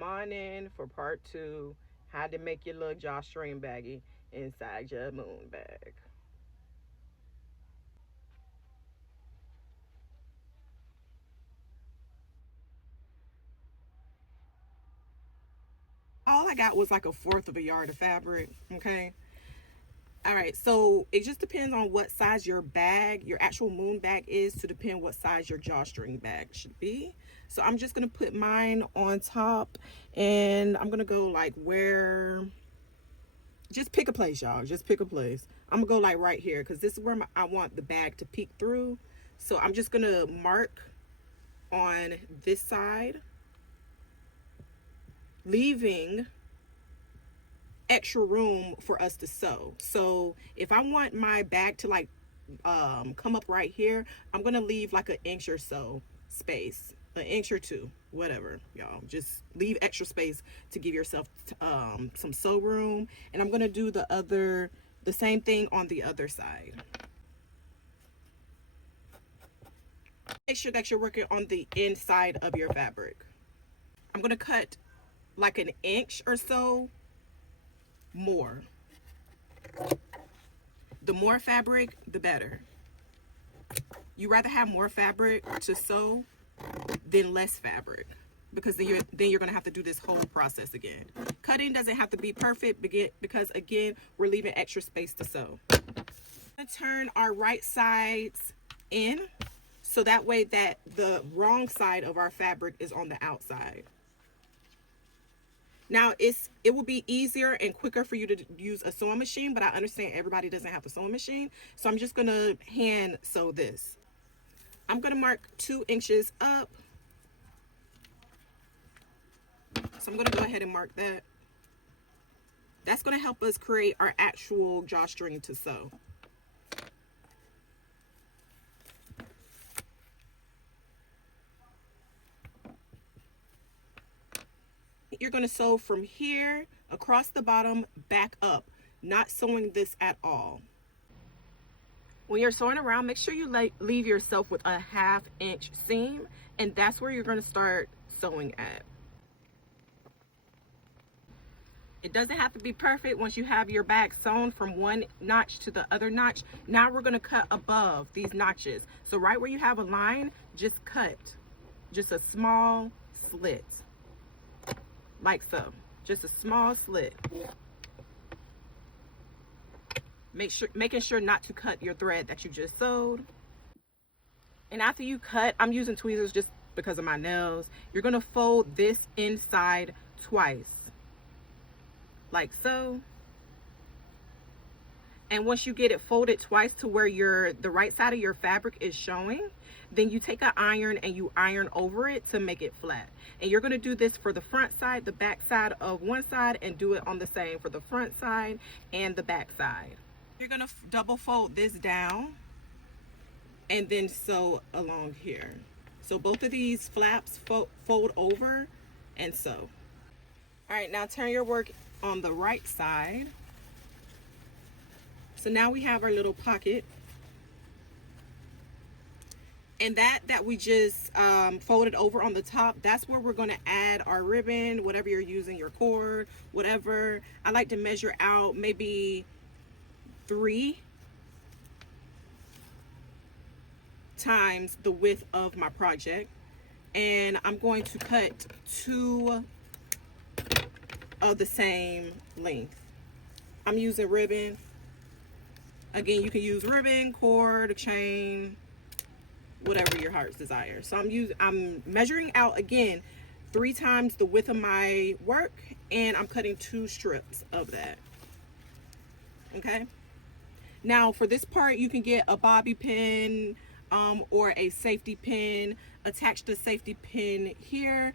come on in for part 2, how to make your little drawstring baggie inside your moon bag. All I got was like 1/4 of a yard of fabric, okay? All right, so it just depends on what size your bag, your actual moon bag is, to depend what size your drawstring bag should be. So I'm just gonna put mine on top, and I'm gonna go like where, just pick a place, y'all, just pick a place. I'm gonna go like right here, because this is where I want the bag to peek through. So I'm just gonna mark on this side, leaving extra room for us to sew. So if I want my bag to like come up right here, I'm gonna leave like 1 inch or so space, 1 inch or 2, whatever, y'all. Just leave extra space to give yourself some sew room. And I'm gonna do the same thing on the other side. Make sure that you're working on the inside of your fabric. I'm gonna cut like 1 inch or so more. The more fabric, the better. You rather have more fabric to sew than less fabric, because then you're going to have to do this whole process again. Cutting doesn't have to be perfect, because again, we're leaving extra space to sew. I'm going to turn our right sides in, so that way that the wrong side of our fabric is on the outside. Now, it will be easier and quicker for you to use a sewing machine, but I understand everybody doesn't have a sewing machine. So I'm just going to hand sew this. I'm going to mark 2 inches up. So I'm going to go ahead and mark that. That's going to help us create our actual drawstring to sew. You're going to sew from here across the bottom back up, not sewing this at all. When you're sewing around, make sure you leave yourself with a 1/2 inch seam, and that's where you're going to start sewing at. It doesn't have to be perfect. Once you have your bag sewn from one notch to the other notch, now we're going to cut above these notches. So right where you have a line, just cut just a small slit. Like so, just a small slit. Making sure not to cut your thread that you just sewed. And after you cut, I'm using tweezers just because of my nails. You're gonna fold this inside twice, like so. And once you get it folded twice to where the right side of your fabric is showing, then you take an iron and you iron over it to make it flat. And you're going to do this for the front side, the back side of one side, and do it on the same for the front side and the back side. You're going to double fold this down and then sew along here. So both of these flaps fold over and sew. All right, now turn your work on the right side. So now we have our little pocket, and that we just folded over on the top, that's where we're going to add our ribbon, whatever you're using, your cord, whatever. I like to measure out maybe 3 times the width of my project, and I'm going to cut 2 of the same length. I'm using ribbon. Again, you can use ribbon, cord, a chain, whatever your heart's desire. So I'm measuring out again 3 times the width of my work, and I'm cutting 2 strips of that. Okay. Now for this part, you can get a bobby pin or a safety pin. Attach the safety pin here.